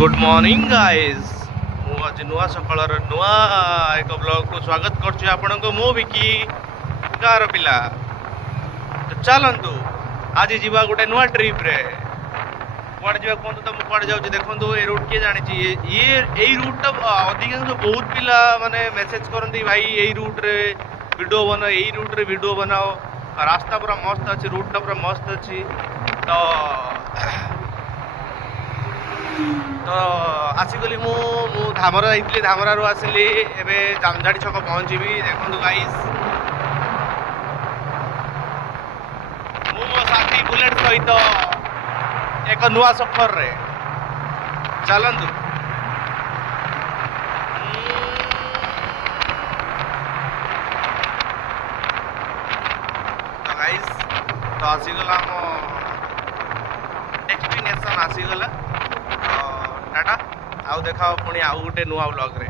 Good morning guys मु आज नुआ सकाळर नुआ एक ब्लॉग को स्वागत करछु आपण को मो विकी गार पिला तो चलंतु आज जीवा गोटे नुआ ट्रिप रे कुआडे जीवा कोन तो कुआडे जाउ देखंतु ए रूट के जानि छी ये एई रूट अधिकांश बहुत पिला माने मेसेज करंती भाई एई रूट रे वीडियो बना एई रूट रे वीडियो बनाओ रास्ता पूरा मस्त अछि रूट पूरा मस्त अछि तो तो आसिगली मु धामरा जाइली धामरा रो आसिली एबे जामझाड़ी छक पहुँचीबी देखंतु गाइस मु मो साथी बुलेट सहित एक नुआ सफर रे चलंतु तो गाइस तो आसिगला मो डेस्टिनेशन आसिगला टाटा आउ देखाओ पुणी आउ गोटे नुआ ब्लॉग रे।